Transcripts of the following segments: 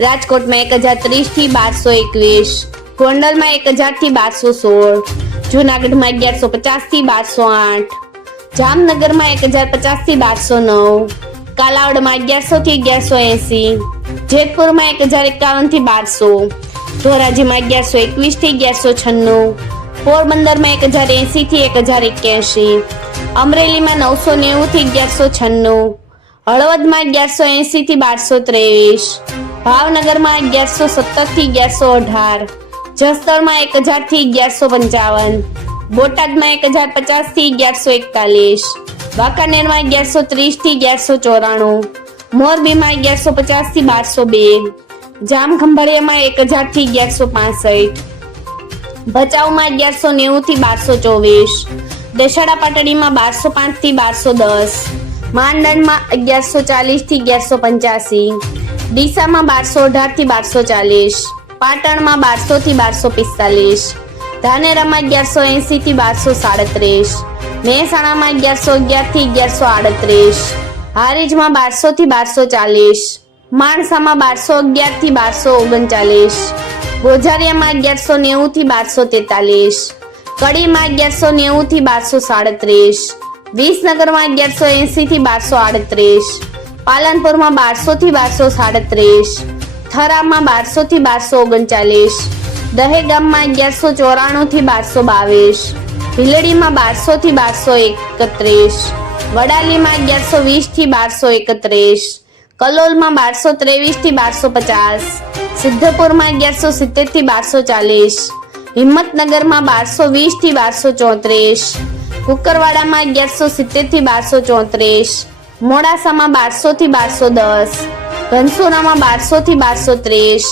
રાજકોટમાં એક હજાર ત્રીસથી બારસો એકવીસ. ગોંડલમાં એક હજારથી બારસો સોળ. જુનાગઢમાં અગિયારસો પચાસથી બારસો આઠ. જામનગરમાં એક હજાર પચાસથી બારસો નવ. કાલાવડમાં અગિયારસો થી અગિયારસો એસી. જેતપુરમાં એક હજાર એકાવનથી બારસો. ધોરાજીમાં અગિયારસો એકવીસથી અગિયારસો છન્નું. પોરબંદરમાં એક હજાર એસી થી એક હજાર એક્યાસી. અમરેલીમાં નવસો નેવું થી અગિયારસો છન્નું. હળવદમાં અગિયારસો એસી થી બારસો ત્રેવીસ. ભાવનગરમાં અગિયારસો સત્તરથી અગિયારસો અઢાર. જસદણમાં એક હજારથી અગિયારસો પંચાવન. બોટાદમાં એક હજાર પચાસથી અગિયારસો એકતાલીસ. વાંકાનેરમાં અગિયારસો ત્રીસથી અગિયારસો ચોરાણું. મોરબીમાં અગિયારસો પચાસથી બારસો બે. જામખંભાળિયામાં એક હજારથી અગિયારસો પાસઠ. ભચાઉમાં અગિયારસો નેવું થી બારસો ચોવીસ. દશેડા પાટડીમાં બારસો પાંચથી બારસો દસ. માંડણમાં અગિયારસો ચાલીસથી અગિયારસો પંચ્યાસી. ડીસામાં બારસો અઢારથી બારસો ચાલીસ, પાટણમાં બારસો થી બારસો પિસ્તાલીસ, ધાનેરામાં અગિયારસો એસી થી બારસો સાડત્રીસ, મહેસાણામાં અગિયારસો અગિયારથી અગિયારસો આડત્રીસ, હારીજમાં બારસો થી બારસો ચાલીસ, માણસામાં બારસો અગિયારથી બારસો ઓગણચાલીસ, ગોઝારિયામાં અગિયારસો નેવું થી બારસો તેતાલીસ, કડીમાં અગિયારસો નેવું થી બારસો સાડત્રીસ, વિસનગરમાં અગિયારસો એસી થી બારસો આડત્રીસ પાલનપુરમાં બારસો થી બારસો સાડત્રીસ, થરામાં બારસો થી બારસો ઓગણચાલીસ, દહેગામમાં અગિયારસો ચોરાણું થી બારસો બાવીસ, ભીલડીમાં બારસો થી બારસો એકત્રીસ, વડાલીમાં અગિયારસો વીસથી બારસો એકત્રીસ, કલોલમાં બારસો ત્રેવીસથી બારસો પચાસ, સિદ્ધપુરમાં અગિયારસો સિત્તેરથી બારસો ચાલીસ, હિંમતનગરમાં બારસો વીસથી બારસો ચોત્રીસ, કુકરવાડામાં અગિયારસો સિત્તેરથી બારસો ચોત્રીસ મોડાસામાં બારસો થી બારસો દસ ઘનસોરામાં બારસો થી બારસો ત્રીસ,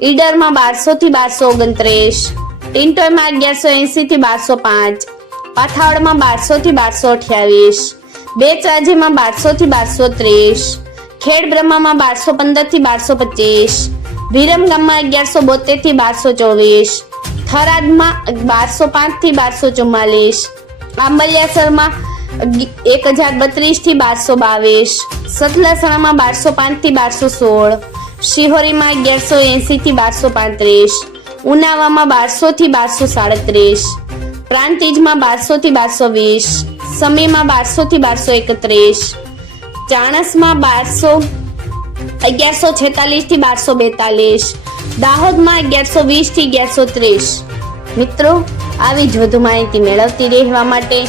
ઈડરમાં બારસો થી બારસો ઓગણત્રીસ ટિન્ટોયમાં અગિયારસો એસી થી બારસો પાંચ પાથાવડમાં બારસો થી બારસો અઠ્યાવીસ, બેચરાજીમાં બારસો થી બારસો ત્રીસ ખેડ બ્રહ્મામાં બારસો પંદરથી બારસો પચીસ વિરમગામમાં અગિયારસો બોતેરથી બારસો ચોવીસ, થરાદમાં બારસો પાંચથી બારસો ચુમ્માલીસ, આંબલિયાસરમાં એક હજાર બત્રીસથી બારસો બાવીસ સતલાસણામાં બારસો પાંચથી બારસો સોળ શિહોરીમાં અગિયારસો એસી થી બારસો પાંત્રીસ ઉનાવામાં બારસો થી બારસો સાડત્રીસ પ્રાંતિજમાં બારસો થી બારસો વીસ સમીમાં બારસો થી બારસો એકત્રીસ ચાણસમાં બારસો અગિયારસો છેતાલીસથી બારસો બેતાલીસ દાહોદમાં અગિયારસો વીસથી અગિયારસો ત્રીસ મિત્રો, આવી જ વધુ માહિતી મેળવતી રહેવા માટે